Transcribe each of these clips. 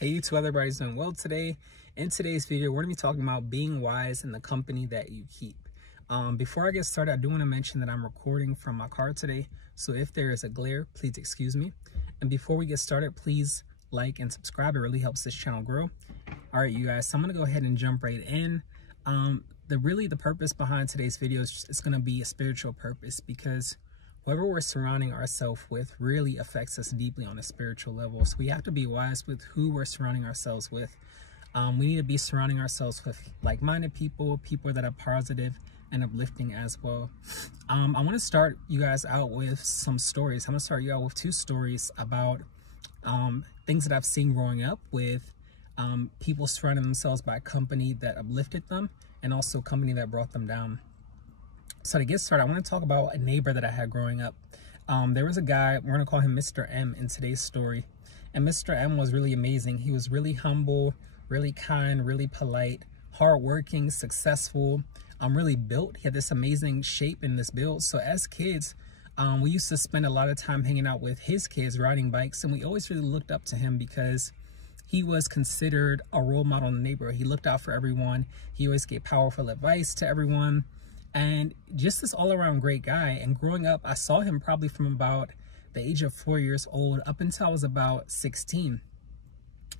Hey YouTube, everybody's doing well today. In today's video, we're going to be talking about being wise in the company that you keep. Before I get started, I do want to mention that I'm recording from my car today, so if there is a glare, please excuse me. And before we get started, please like and subscribe. It really helps this channel grow. All right, you guys, so I'm going to go ahead and jump right in. The purpose behind today's video is it's going to be a spiritual purpose, because whoever we're surrounding ourselves with really affects us deeply on a spiritual level. So we have to be wise with who we're surrounding ourselves with. We need to be surrounding ourselves with like-minded people, people that are positive and uplifting as well. I want to start you guys out with some stories. I'm going to start you out with two stories about things that I've seen growing up with people surrounding themselves by a company that uplifted them and also a company that brought them down. So to get started, I want to talk about a neighbor that I had growing up. There was a guy, we're going to call him Mr. M in today's story. And Mr. M was really amazing. He was really humble, really kind, really polite, hardworking, successful, really built. He had this amazing shape in this build. So as kids, we used to spend a lot of time hanging out with his kids, riding bikes. And we always really looked up to him because he was considered a role model in the neighborhood. He looked out for everyone. He always gave powerful advice to everyone. And just this all-around great guy. And growing up, I saw him probably from about the age of 4 years old up until I was about 16.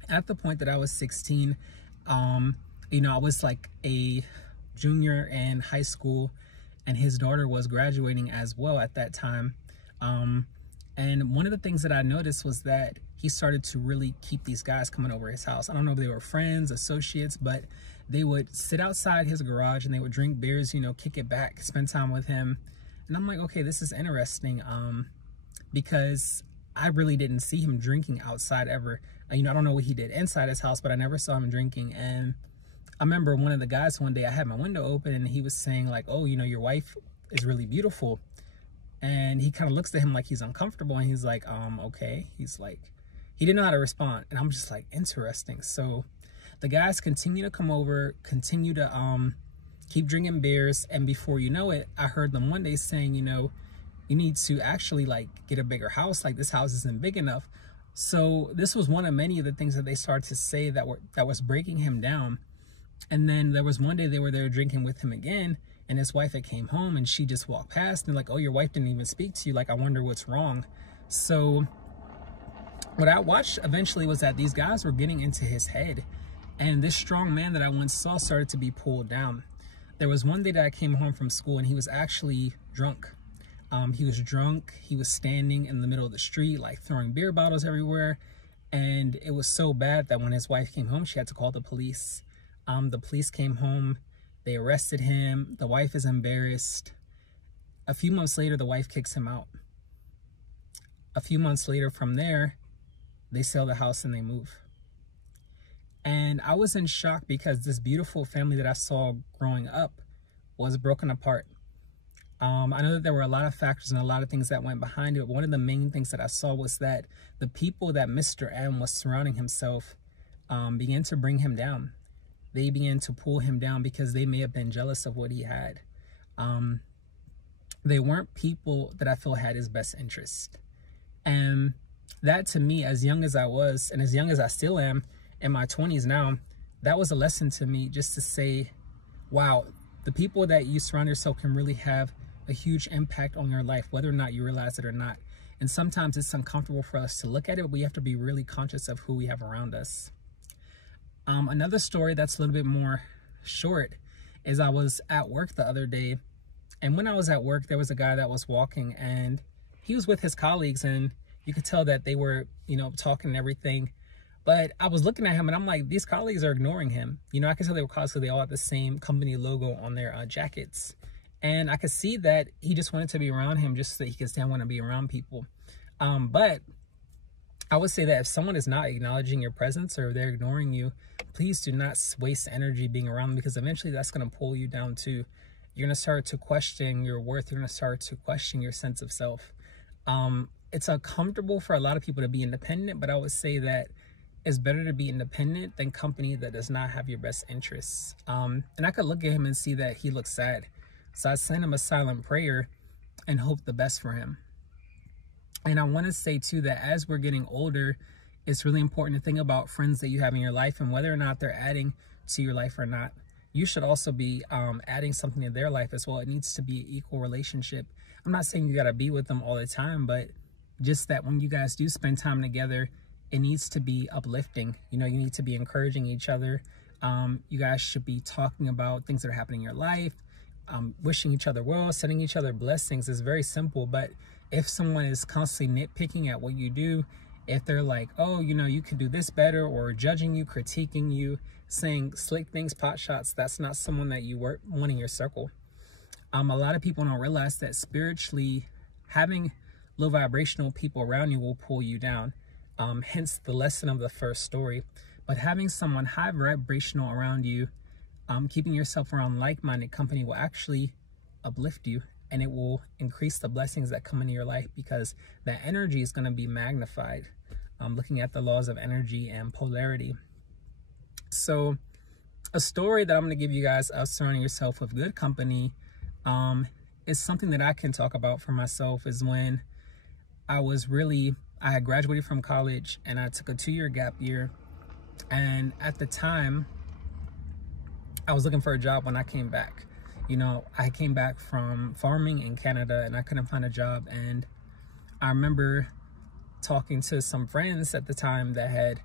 At the point that I was 16, I was like a junior in high school, and his daughter was graduating as well at that time. And one of the things that I noticed was that he started to really keep these guys coming over his house. I don't know if they were friends, associates, but they would sit outside his garage and they would drink beers, kick it back, spend time with him. And I'm like, okay, this is interesting, because I really didn't see him drinking outside ever. I don't know what he did inside his house, but I never saw him drinking. And I remember one of the guys one day, I had my window open and he was saying like, oh, your wife is really beautiful. And he kind of looks at him like he's uncomfortable, and he's like, okay. He's like, he didn't know how to respond. And I'm just like, interesting. So the guys continue to come over, continue to keep drinking beers. And before you know it, I heard them one day saying, you need to actually get a bigger house. Like, this house isn't big enough. So this was one of many of the things that they started to say that was breaking him down. And then there was one day they were there drinking with him again, and his wife had came home and she just walked past and like, oh, your wife didn't even speak to you. Like, I wonder what's wrong. So what I watched eventually was that these guys were getting into his head. And this strong man that I once saw started to be pulled down. There was one day that I came home from school and he was actually drunk. He was drunk. He was standing in the middle of the street, like throwing beer bottles everywhere. And it was so bad that when his wife came home, she had to call the police. The police came home. They arrested him. The wife is embarrassed. A few months later, the wife kicks him out. A few months later from there, they sell the house and they move. And I was in shock because this beautiful family that I saw growing up was broken apart. I know that there were a lot of factors and a lot of things that went behind it. But one of the main things that I saw was that the people that Mr. M was surrounding himself began to bring him down. They began to pull him down because they may have been jealous of what he had. They weren't people that I feel had his best interest. And that, to me, as young as I was and as young as I still am in my 20s now, that was a lesson to me, just to say, wow, the people that you surround yourself can really have a huge impact on your life, whether or not you realize it or not. And sometimes it's uncomfortable for us to look at it, but we have to be really conscious of who we have around us. Another story that's a little bit more short is I was at work the other day, and when I was at work, there was a guy that was walking, and he was with his colleagues, and you could tell that they were, talking and everything. But I was looking at him and I'm like, these colleagues are ignoring him. I could tell they were colleagues because they all had the same company logo on their jackets. And I could see that he just wanted to be around him just so that he could still want to be around people. But I would say that if someone is not acknowledging your presence or they're ignoring you, please do not waste energy being around them, because eventually that's going to pull you down too. You're going to start to question your worth. You're going to start to question your sense of self. It's uncomfortable for a lot of people to be independent, but I would say that it's better to be independent than company that does not have your best interests. And I could look at him and see that he looks sad. So I sent him a silent prayer and hope the best for him. And I want to say too that as we're getting older, it's really important to think about friends that you have in your life and whether or not they're adding to your life or not. You should also be adding something to their life as well. It needs to be an equal relationship. I'm not saying you got to be with them all the time, but just that when you guys do spend time together, it needs to be uplifting. You know, you need to be encouraging each other. You guys should be talking about things that are happening in your life, wishing each other well, sending each other blessings. Is very simple. But if someone is constantly nitpicking at what you do, if they're like, oh, you know, you could do this better, or judging you, critiquing you, saying slick things, pot shots, that's not someone that you want in your circle. A lot of people don't realize that spiritually, having low vibrational people around you will pull you down. Hence the lesson of the first story. But having someone high vibrational around you, keeping yourself around like-minded company will actually uplift you, and it will increase the blessings that come into your life, because that energy is going to be magnified. Looking at the laws of energy and polarity. So a story that I'm going to give you guys of surrounding yourself with good company is something that I can talk about for myself. Is when I had graduated from college and I took a 2-year gap year. And at the time, I was looking for a job when I came back. You know, I came back from farming in Canada and I couldn't find a job. And I remember talking to some friends at the time that had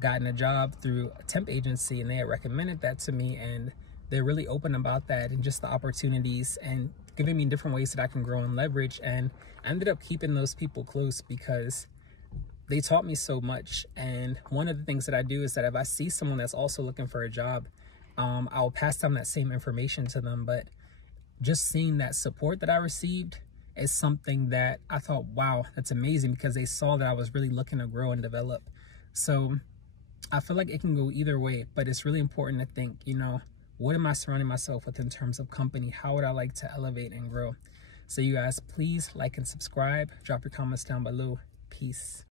gotten a job through a temp agency, and they had recommended that to me, and they're really open about that and just the opportunities and giving me different ways that I can grow and leverage. And I ended up keeping those people close because they taught me so much. And one of the things that I do is that if I see someone that's also looking for a job, I'll pass down that same information to them. But just seeing that support that I received is something that I thought, wow, that's amazing, because they saw that I was really looking to grow and develop. So I feel like it can go either way, but it's really important to think, you know, what am I surrounding myself with in terms of company? How would I like to elevate and grow? So you guys, please like and subscribe. Drop your comments down below. Peace.